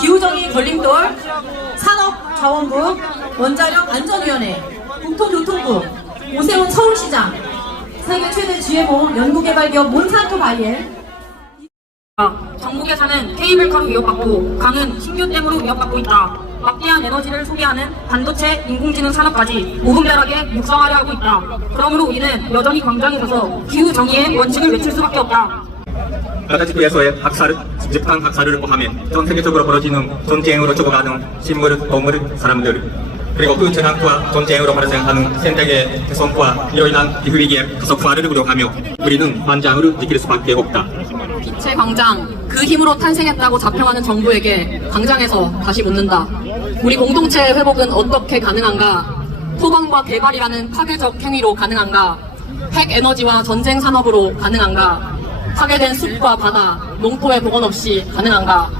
기후정의 걸림돌, 산업자원부, 원자력 안전위원회, 국토교통부, 오세훈 서울시장, 세계 최대 GMO 연구개발기업 몬산토 바이엘, 전국에서는 케이블카로 위협받고 강은 신규댐으로 위협받고 있다. 막대한 에너지를 소비하는 반도체, 인공지능 산업까지 무분별하게 육성하려 하고 있다. 그러므로 우리는 여전히 광장에 서서 기후 정의의 원칙을 외칠 수밖에 없다. 가자지구에서의 학살, 집단 학살을 포함해 전 세계적으로 벌어지는 전쟁으로 죽어가는 식물, 동물, 사람들 그리고 그 전황과 전쟁으로 발생하는 생태계 훼손과 이로 인한 기후위기의 가속화를 우려하며 우리는 환장을 지킬 수밖에 없다. 빛의 광장, 그 힘으로 탄생했다고 자평하는 정부에게 광장에서 다시 묻는다. 우리 공동체 회복은 어떻게 가능한가? 토방과 개발이라는 파괴적 행위로 가능한가? 핵 에너지와 전쟁 산업으로 가능한가? 파괴된 숲과 바다, 농토의 복원 없이 가능한가?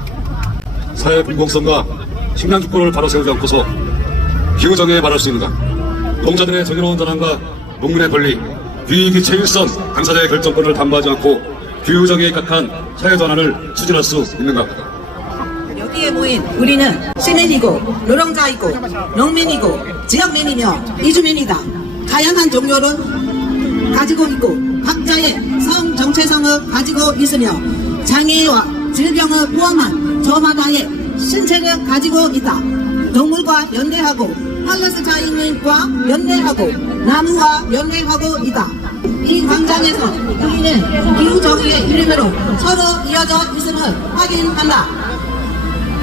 사회 공공성과 식량 기권을 바로 세우지 않고서 기후정의에 말할 수 있는가? 농자들의 정의로운 전환과 농민의 권리, 귀익이 최일선 당사자의 결정권을 담보하지 않고 기후정의에 입각한 사회 전환을 추진할 수 있는가? 여기에 모인 우리는 시민이고 노동자이고 농민이고 지역민이며 이주민이다. 다양한 종교를 가지고 있고 각자의 성 정체성을 가지고 있으며 장애와 질병을 포함한 저마다의 신체를 가지고 있다. 동물과 연대하고 팔레스타인과 연대하고 나무와 연대하고 있다. 이 광장에서 우리는 기후정의의 이름으로 서로 이어져 있음을 확인한다.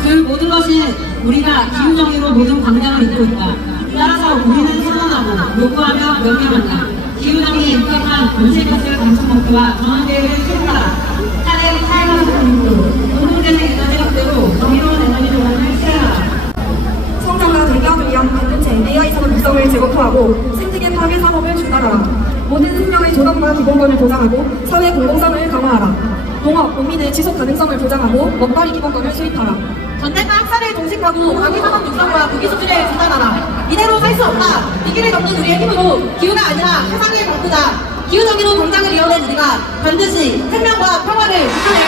그 모든 것이 우리가 기후정의로 모든 광장을 잇고 있다. 따라서 우리는 선언하고 요구하며 명령한다. 기후정의에 입각한 온실가스 감축 목표와 전환계획을 실행하라. 차례 탈가스 공부, 공동재생 에너지 확대로 정의로운 에너지 조달을 실행하라. 성장과 대기업을 위한 반도체 AI 산업 육성을 재검토하고 생태계 파괴 산업을 중단하라. 모든 생명의 존엄과 기본권을 보장하고 사회 공공성을 강화하라. 농업, 농민의 지속 가능성을 보장하고 먹거리 기본권을 수립하라. 전쟁과 학살을 동식하고 강의산업 육성과 수준을 중단하라. 이대로 살수 없다. 위기를 넘는 우리의 힘으로 기후가 아니라 세상을 바꾸자. 기후 정의로 광장을 이뤄낸 우리가 반드시 생명과 평화를 것이다.